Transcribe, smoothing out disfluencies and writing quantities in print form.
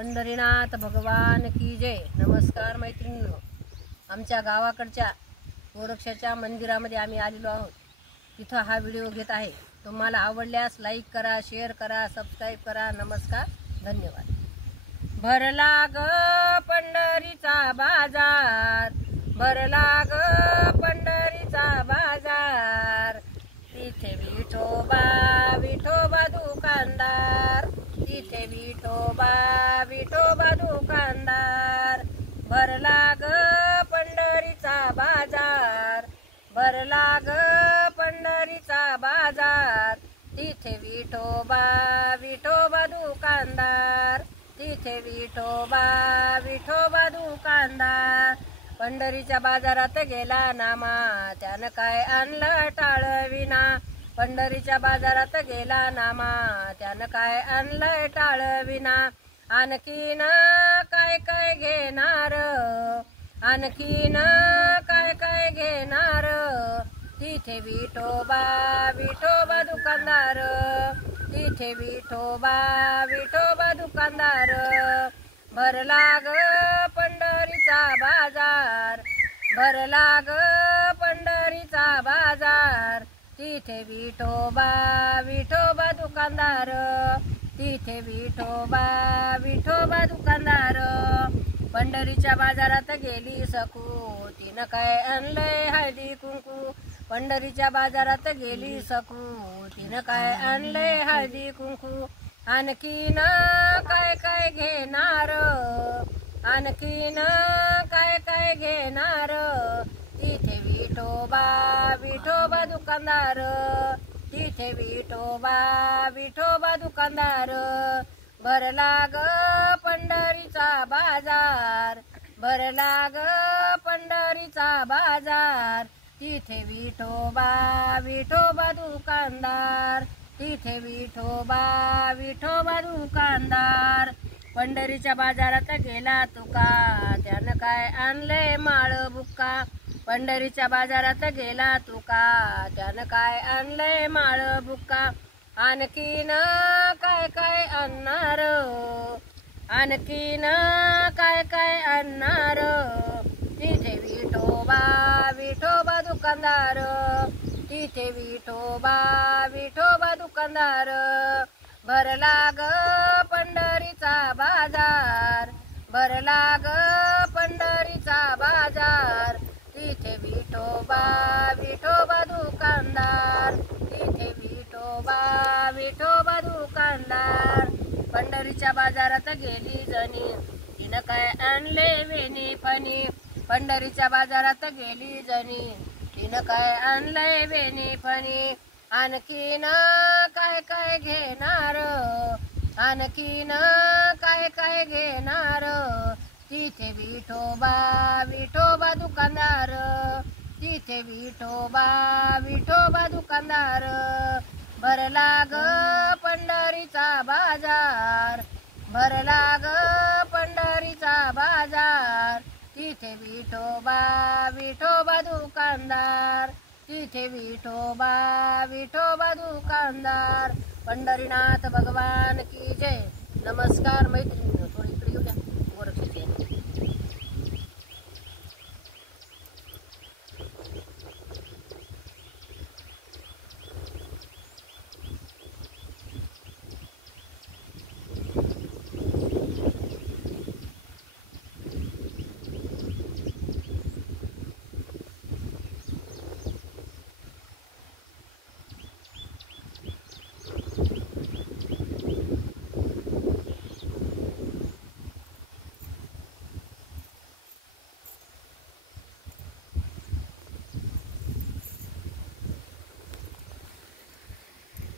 पंढरीनाथ भगवान की जय। नमस्कार मैत्रिणींनो, आमच्या गावाकडच्या गोरक्षाच्या मंदिरामध्ये आम्ही आलेलो आहोत। तिथं हा व्हिडिओ घेत आहे। तुम्हाला आवडल्यास लाईक करा, शेअर करा, सबस्क्राईब करा। नमस्कार, धन्यवाद। भरला ग पंढरीचा बाजार, भरला ग पंढरीचा बाजार, तिथे विठोबा विठोबा दुकानदार, तिथे विठोबा विठोबा दुकानदार। भरला ग पंढरीचा बाजार, भरला ग पंढरीचा बाजार, तिथे विठोबा विठोबा दुकानदार, तिथे विठोबा विठोबा दुकानदार। पंढरीच्या बाजारात गेला नामा, त्यानं काय आणलं टाळविना। पंढरीच्या बाजारात गेला नामा, त्यानं काय आणलं टाळविना। आणखीन काय काय घेणार, आणखीन काय काय घेणार, तिथे विठोबा विठोबा दुकानदार, तिथे विठोबा विठोबा दुकानदार। भरला ग पंढरीचा बाजार, भरला ग पंढरीचा बाजार, तिथे विठोबा विठोबा दुकानदार, तिथे विठोबा विठोबा दुकानदार। पंढरीच्या बाजारात गेली सकू, तिनं काय आणलंय हळदी कुंकू। पंढरीच्या बाजारात गेली सकू, तिनं काय आणलंय हळदी कुंकू। आणखीन काय काय घेणार, आणखीन काय काय घेणार, तिथे विठोबा विठोबा दुकानदार, तिथे विठोबा विठोबा दुकानदार। भरला ग पंढरीचा बाजार, भरला ग पंढरीचा बाजार, तिथे विठोबा विठोबा दुकानदार, तिथे विठोबा विठोबा दुकानदार। पंढरीच्या बाजारात गेला तुका, त्यानं काय आणले माळ बुक्का। पंढरीच्या बाजारात गेला तुका, त्यानं काय आणले माळ बुक्का। आणखीन काय काय आणणार, आणखीन काय काय आणणार, तिथे विठोबा विठोबा दुकानदार, तिथे विठोबा विठोबा दुकानदार। भरला ग पंढरीचा बाजार, भरला ग पंढरीचा बाजार, तिथे विठोबा विठोबा दुकानदार, तिथे विठोबा विठोबा दुकानदार। पंढरीच्या बाजारात गेली जणी, तिनं काय आणले वेणी फणी। पंढरीच्या बाजारात गेली जणी, तिनं काय आणलंय वेणी फणी। आणखीन काय काय घेणार, आणखीन काय काय घेणार, तिथे विठोबा विठोबा दुकानदार, तिथे विठोबा विठोबा दुकानदार। भरला ग पंढरीचा बाजार, भरला ग पंढरीचा बाजार, तिथे विठोबा विठोबा दुकानदार, तिथे विठोबा विठोबा दुकानदार। पंढरीनाथ भगवान की जय। नमस्कार मैत्रिणी।